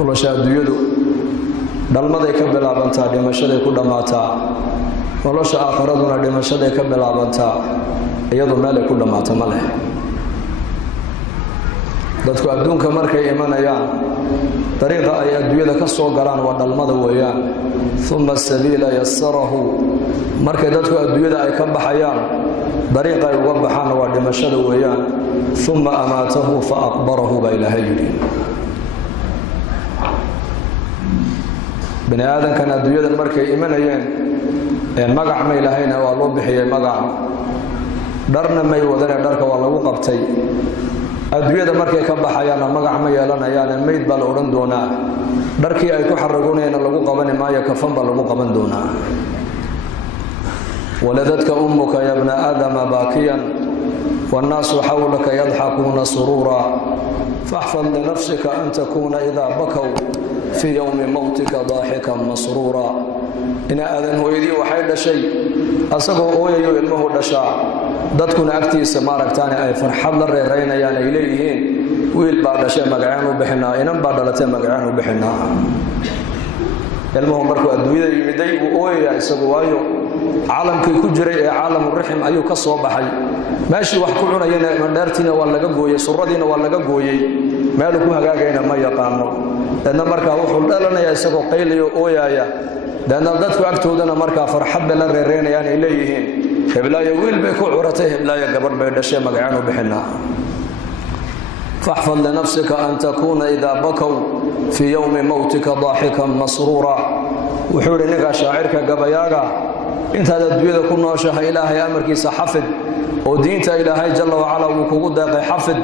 nolosha adduunyadu dhalmaday ka bilaabantaa dhimashaday ku dhamaataa nolosha aakhiraduna dhimashaday ka bilaabantaa iyadu meel ay ku dhamaato ma leh dadku adduunka markay imanayaan dariiqa ay adduunyada ka soo galaan waa dhalmada weeyaan thumma sabiila yassarahu markay dadku adduunyada ay ka baxayaan dariiqa ay uga baxaan waa dhimashada weeyaan thumma amaatahu fa aqbarahu baa ilaahay yidhi bini aadankan adduunyadan markay imanayeen magac may lahayna waa loo bixiyey magac dharna may wadane dharka waa lagu qabtay adduunyada markay ka baxayaana magac ma yeelanayaan mayd baa la odhan doonaa dharkii ay ku xaragoonayeen lagu qabani maayo kafan baa lagu qaban doonaa waladadka ummuka ya ibna aadama baakiyan wannaasu xawlaka yadxakuuna suruura faxfad linafsika an takuuna idaa bakow fii yowmi mowtika daaxikan masruura ina aadan hooyadii waxay dhashay asagoo ooyayo ilmuhu dhashaa dadkuna agtiisa maaragtaane ay farxad la reeraynayaan ay leeyihiin wiil baa dhashay magaceen u bixinaa inan baa dhalatay magaceen u bixinaa ilmuhu markuu adduunyada yimiday wuu ooyayaa isagu waayo caalamkii ku jiray ee caalamurixim ayuu ka soo baxay meeshii wax ku cunayana mandheertiina waa laga gooyey suradiina waa laga gooyey meeluu ku hagaagayna ma yaqaano deedna markaa wuxuu dhalanayaa isagoo qayliyo ooyaaya deedna dadku agtoodana markaa farxad bay la reereynayaan ay leeyihiin heblaayo wiil bay ku curatay heblaayo gabadh bay dhashay magaceen u bixinaa faxfad linafsika an takuuna idaa bakow fii yowmi mowtika daaxikan masruura wuxuu yidhi ninkaa shaacirka gabayaaga intaad adduunyada ku nooshahay ilaahay amarkiisa xafid oo diinta ilaahay jalla wacala wuu kugu deeqay xafid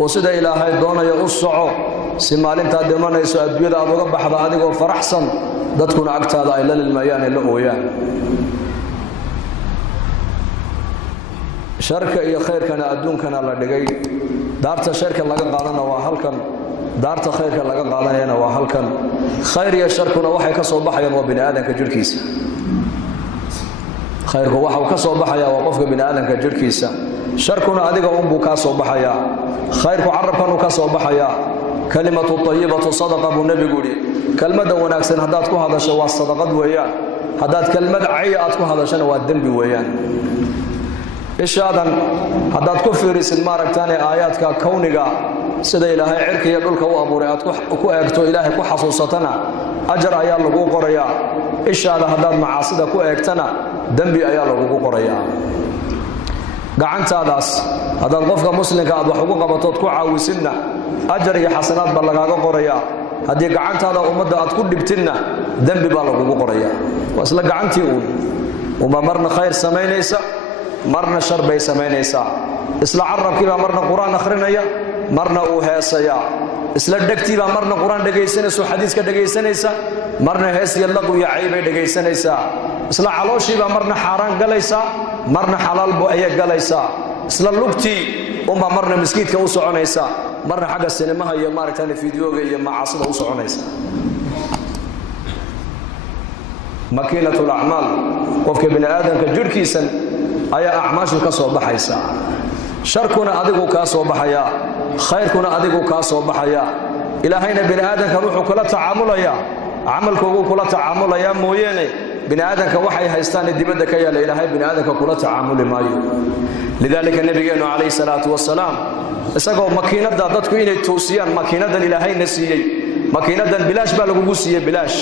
oo sida ilaahay doonayo u soco si maalintaad dhimanayso adduunyada aad uga baxda adigoo faraxsan dadkuna agtaada ay la lilmayaan ay la ooyaan sharka iyo khayrkana adduunkana la dhigay daarta sharka laga qaadana waa halkan daarta khayrka laga qaadanayana waa halkan khayr iyo sharkuna waxay ka soo baxayaan waa bini aadanka jirkiisa khayrku waxa uu ka soo baxayaa waa qofka bini aadanka jirkiisa sharkuna adiga unbuu ka soo baxayaa khayrku carabkan uu ka soo baxayaa kalimatu tayyibatu sadaqa buu nabigu yidhi kelmadda wanaagsan haddaad ku hadasho waa sadaqad weeyaan haddaad kelmad caya aad ku hadashana waa dembi weeyaan ishaadan haddaad ku fiirisid maaragtaane aayaadka kowniga sida ilaahay cirka iyo dhulka u abuuray aad ku eegto ilaahay ku xasuusatana ajar ayaa lagu qorayaa ishaada haddaad macaasida ku eegtana dembi ayaa lagugu qorayaa gacantaadaas haddaad qofka muslimka aad wax ugu qabatood ku caawisidna ajar iyo xasanaad baa lagaaga qorayaa haddii gacantaada ummadda aad ku dhibtidna dembi baa lagugu qorayaa waa isla gacantii uma marna khayr samaynaysa marna shar bay samaynaysaa isla carabkiibaa marna qur-aan akhrinaya marna uu heesayaa isla dhegtiibaa marna qur-aan dhegaysanayso xadiiska dhegaysanaysa marna hees iyo laqu iyo caybay dhegaysanaysaa isla calooshiibaa marna xaaraan galaysaa marna xalaalbu ayay galaysaa isla lugtii unbaa marna miskiidka u soconaysa marna xagga sinimaha iyo maaragtane fideoga iyo macaasida u soconaysa makiinatul acmaal qofka bini aadamka jirhkiisan ayaa acmaashu ka soo baxaysa sharkuna adigu kaa soo baxayaa khayrkuna adigu kaa soo baxayaa ilaahayna bini aadamkan wuxuu kula tacaamulayaa camalkoogu kula tacaamulayaa mooyeene bini aadamka waxay haystaan dibadda ka yaala ilaahay bini aadamka kula tacaamuli maayo lidaalika nabigeennu calayhi salaatu wasalaam isagoo makiinada dadku inay toosiyaan makiinadan ilaahayna siiyey makiinadan bilaash baa lagugu siiyey bilaash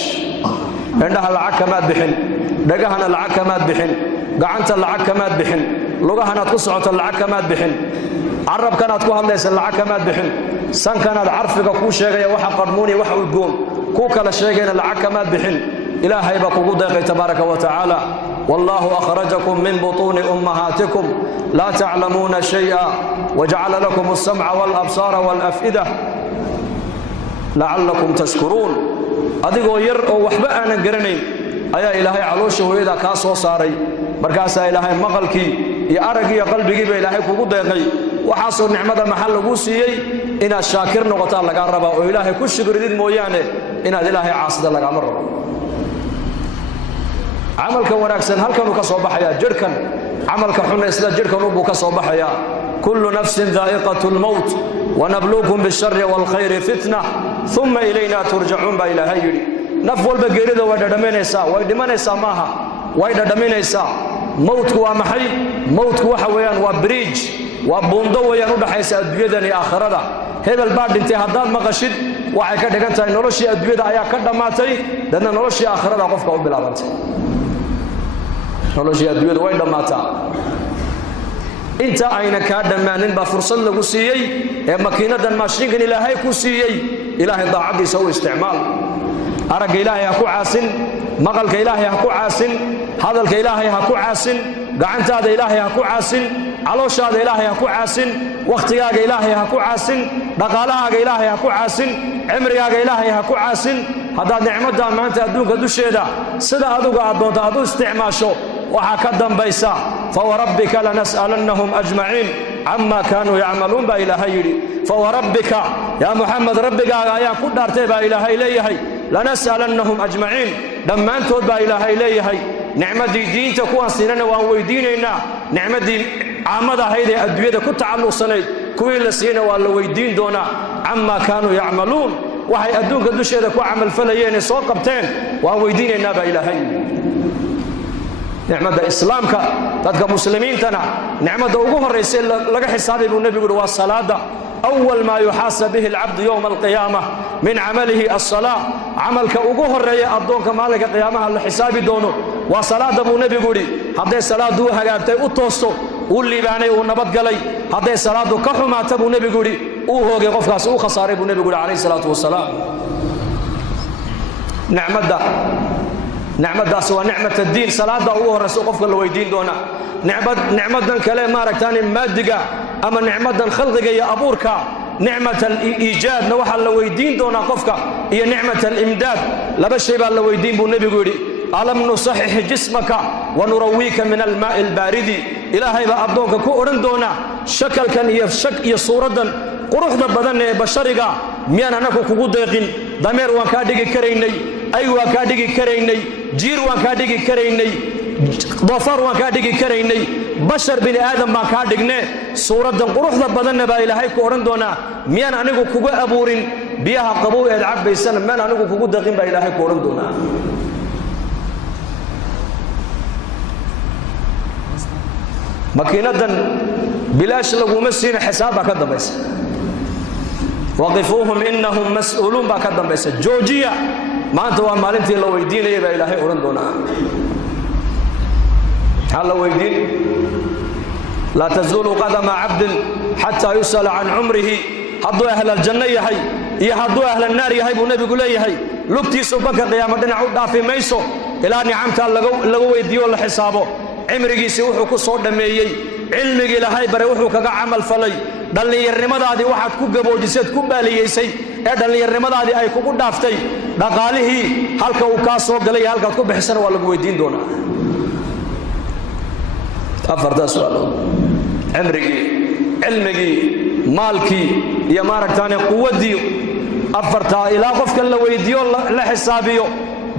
indhaha lacag kamaad bixin dhagahana lacag kamaad bixin gacanta lacag kamaad bixin lugahanaad ku socoto lacag kamaad bixin carabkanaad ku hadlaysa lacag kamaad bixin sankanaad carfiga kuu sheegaya waxa qadhmuuni wax udgoon kuu kala sheegayna lacag kamaad bixin ilaahay baa kugu deeqay tabaaraka wa tacaala والله أخرجكم من بطون أمهاتكم لا تعلمون شيئا وجعل لكم السمع والأبصار والأفئدة لعلكم تشكرون adigoo yar oo waxba aanan garanayn ayaa ilaahay caloosha hooyada ka soo saaray markaas ilaahay maqalkii iyo aragii iyo qalbigii ba ilaahay kugu deeqay waxa soo nicmada maxal lagu siiyay inaad shaakir noqoto laga raba oo ilaahay ku shukridid mooyaane inaad ilaahay caasida laga rabo amalka wanaagsan halkan uu ka soo baxaya jirkan amalka xun isla jirkan uu ka soo baxaya كل نفس ذائقة الموت ونبلوكم بالشر والخير فتنة ثم إلينا ترجعون با إلهي يري نف والبا geerida way dhadhaminaysaa way dhimanaysaa maaha way dhadhaminaysaa mawtku waa maxay mawtku waxa weeyaan waa bridge waa buundo weeyaan u dhaxaysa adduunyada iyo aakhirada hebel baa dhintay haddaad maqashid waxay ka dhigan tahay noloshii adduunyada ayaa ka dhamaatay dadna noloshii aakhirada qofka u bilaabantay noloshii adduunyada way dhamaataa inta ayna ka dhamaanin ba fursad lagu siiyay ee makiinadan maashinkan ilaahay ku siiyay ilaahay daacadiisa u isticmaal arag ilaahay ha ku caasin maqalka ilaahay ha ku caasin hadalka ilaahay ha ku caasin gacantaada ilaahay ha ku caasin calooshaada ilaahay ha ku caasin waqtigaaga ilaahay ha ku caasin dhaqaalahaaga ilaahay ha ku caasin cimrigaaga ilaahay ha ku caasin haddaad nicmada maanta adduunka dusheeda sida aduga aad doonto aad u isticmaasho waxa ka dambaysa فوربك لنسألنهم أجمعين عما كانوا يعملون با إلهي يري فوربك يا محمد ربك يا كدارتي با إلهي ليهي لنسألنهم أجمعين لما أنتوا با إلهي ليهي نعمدي دين تكون سننا وان ويديننا نعمدي عمدا هيدي أدوية كنت عملوا سنة كويل سينا وان ويدين دونا عما كانوا يعملون وحي أدونك دوشي كو عمل فليين سوقبتين وان ويديننا با إلهي نعمة إسلامك تدك مسلمين تنا نعمة أوجه الرئيسين لقى حسابي بالنبي يقول والصلاة أول ما يحاسب به العبد يوم القيامة من عمله الصلاة عملك أوجه الرئي أدونك مالك قيامة الحساب دونه وصلاة أبو النبي يقول هذه الصلاة دوها قابتي أطوستو واللي بعني ونبت قلي هذه الصلاة كحما تبو النبي يقول هو قفكاس خسارة أبو النبي يقول عليه الصلاة والسلام نعمة داس ونعمة الدين صلاة هو رسول قفك اللي ويدين دونا نعمة كلام ما ركتاني مادقة أما نعمة خلقك يا أبورك نعمة الإيجاد نوحا اللي ويدين دونا قفك هي نعمة الإمداد لبشي بالله ويدين بالنبي يقولي ألم نصحح جسمك ونرويك من الماء البارد إلهي بأبدونك كورن دونا شكل كان هي صورة قروح بدن بشرك ميانا نكو كوكو ديقين ضمير وكاديك كريني أي وكاديك كريني جير وكاديك كريني ضفر وكاديك كريني بشر بني آدم ما كاديكني صورة قروح بدن با إلهي كورن دونا ميانا نكو كوكو أبورين بيها قبوء العب بيسان ميانا نكو كوكو ديقين با إلهي كورن دونا ماكينة بلاش لغو مسين حسابها كذا بس وقفوهم إنهم مسؤولون بكذا بس جوجيا ما أنت ومالنتي لو يدين يبقى إلهي أورندونا هل لو يدين لا تزول قدم عبد حتى يسأل عن عمره حضوا أهل الجنة يحي يحضوا أهل النار يحي بالنبي يقول يحي لبتي سبك قيامة نعود في ميسو إلى نعمته لغو يديو الله حسابه cimrigiisi wuxuu ku soo dhameeyay cilmiga ilaahay bare wuxuu kaga amal falay dhalinyarnimadaadii waxaad ku gaboojisay ku baaliyeysay ee dhalinyarnimadaadii ay kugu dhaaftay dhaqaalihii halka uu ka soo galay halka aad ku bixisana waa lagu weydiin doonaa afarta su'aalo cimrigii cilmigii maalkii iyo maaragtaane quwadii afarta ilaa qofka la weydiiyo la xisaabiyo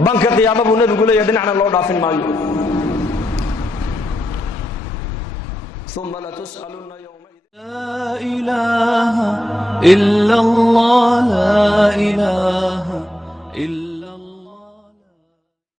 banka qiyaamada buu nabigu leeyahay dhinacna loo dhaafin maayo ثم لا تسألن يومئذ لا إله إلا الله لا إله